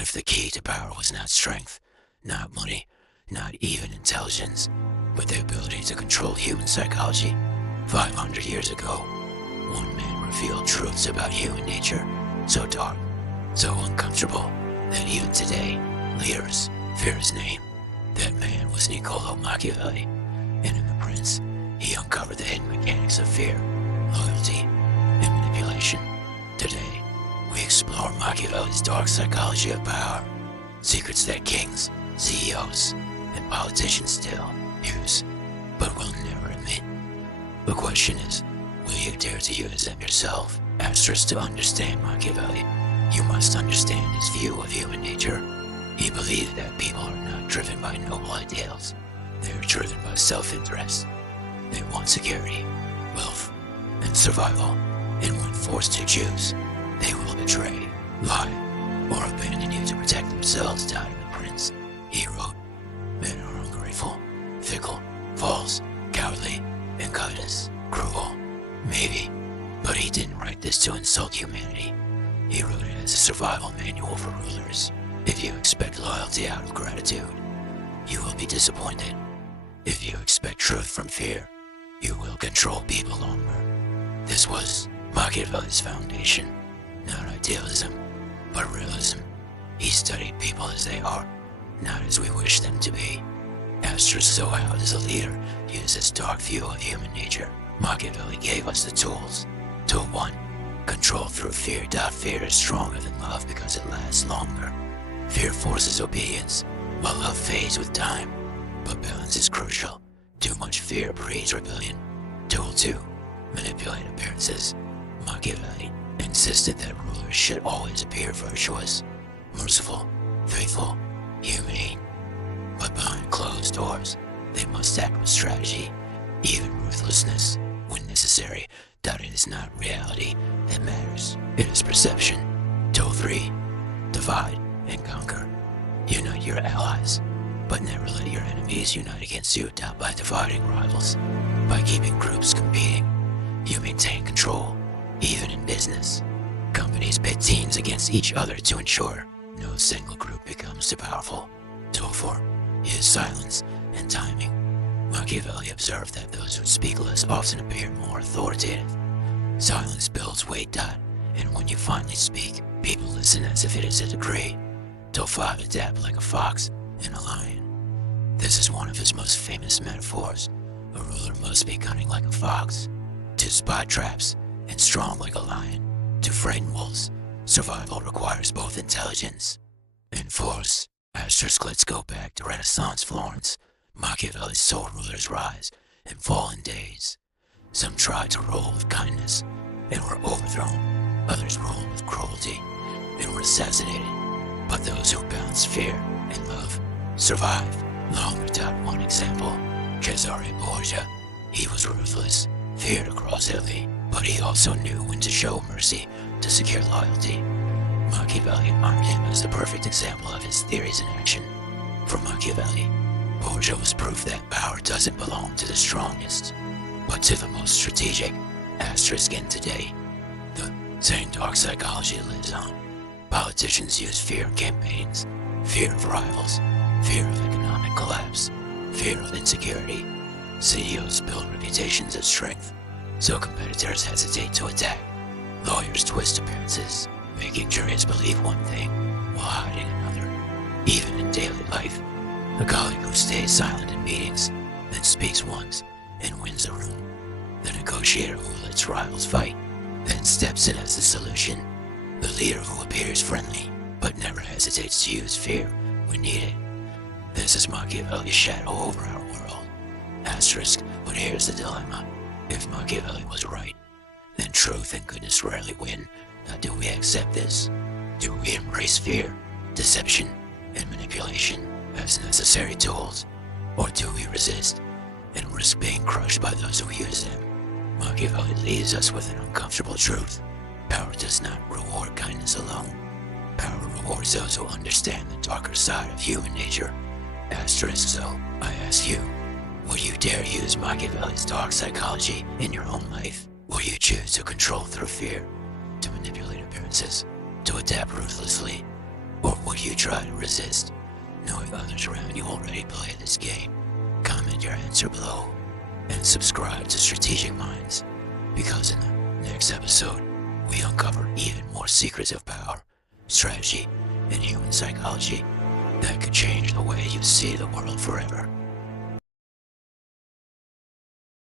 What if the key to power was not strength, not money, not even intelligence, but the ability to control human psychology? 500 years ago, one man revealed truths about human nature so dark, so uncomfortable, that even today, leaders fear his name. That man was Niccolò Machiavelli, and in The Prince, he uncovered the hidden mechanics of fear, loyalty, and manipulation. Today, we explore Machiavelli's dark psychology of power, secrets that kings, CEOs, and politicians still use, but will never admit. The question is, will you dare to use them yourself? To understand Machiavelli, you must understand his view of human nature. He believed that people are not driven by noble ideals. They are driven by self-interest. They want security, wealth, and survival. And when forced to choose, they will betray, lie, or abandon you to protect themselves. Died in The Prince. He wrote, "Men are ungrateful, fickle, false, cowardly, and covetous, cruel." Maybe, but he didn't write this to insult humanity. He wrote it as a survival manual for rulers. If you expect loyalty out of gratitude, you will be disappointed. If you expect truth from fear, you will control people longer. This was Machiavelli's foundation, not idealism, but realism. He studied people as they are, not as we wish them to be. So how does a leader use this dark view of human nature? Machiavelli gave us the tools. Tool 1. Control through fear. Fear is stronger than love because it lasts longer. Fear forces obedience, while love fades with time. But balance is crucial. Too much fear breeds rebellion. Tool 2. Manipulate appearances. Machiavelli insisted that rulers should always appear virtuous, merciful, faithful, humane. But behind closed doors, they must act with strategy, even ruthlessness, when necessary. That it is not reality that matters. It is perception. Tool 3. Divide and conquer. Unite your allies, but never let your enemies unite against you. By dividing rivals, by keeping groups competing, you maintain control. Even in business, companies pit teams against each other to ensure no single group becomes too powerful. Tool 4. Use silence and timing. Machiavelli observed that those who speak less often appear more authoritative. Silence builds weight. And when you finally speak, people listen as if it is a decree. Tool 5. Adapt like a fox and a lion. This is one of his most famous metaphors. A ruler must be cunning like a fox, to spot traps, and strong like a lion, to frighten wolves. Survival requires both intelligence and force. Let's go back to Renaissance Florence. Machiavelli saw rulers rise and fall in days. Some tried to rule with kindness and were overthrown. Others ruled with cruelty and were assassinated. But those who balanced fear and love survived. Longer. One example, Cesare Borgia. He was ruthless, feared across Italy, but he also knew when to show mercy to secure loyalty. Machiavelli admired him as the perfect example of his theories in action. For Machiavelli, Borgia was proof that power doesn't belong to the strongest, but to the most strategic. In today, the same dark psychology lives on. Politicians use fear in campaigns, fear of rivals, fear of economic collapse, fear of insecurity. CEOs build reputations of strength, so competitors hesitate to attack. Lawyers twist appearances, making juries believe one thing while hiding another. Even in daily life, a colleague who stays silent in meetings, then speaks once and wins the room. The negotiator who lets rivals fight, then steps in as the solution. The leader who appears friendly, but never hesitates to use fear when needed. This is Machiavelli's shadow over our world. But here's the dilemma. If Machiavelli was right, then truth and goodness rarely win. Now, do we accept this? Do we embrace fear, deception, and manipulation as necessary tools? Or do we resist and risk being crushed by those who use them? Machiavelli leaves us with an uncomfortable truth. Power does not reward kindness alone. Power rewards those who understand the darker side of human nature. So, I ask you, will you dare use Machiavelli's dark psychology in your own life? Will you choose to control through fear, to manipulate appearances, to adapt ruthlessly? Or would if you try to resist, knowing others around you already play this game? Comment your answer below, and subscribe to Strategic Minds, because in the next episode, we uncover even more secrets of power, strategy, and human psychology that could change the way you see the world forever.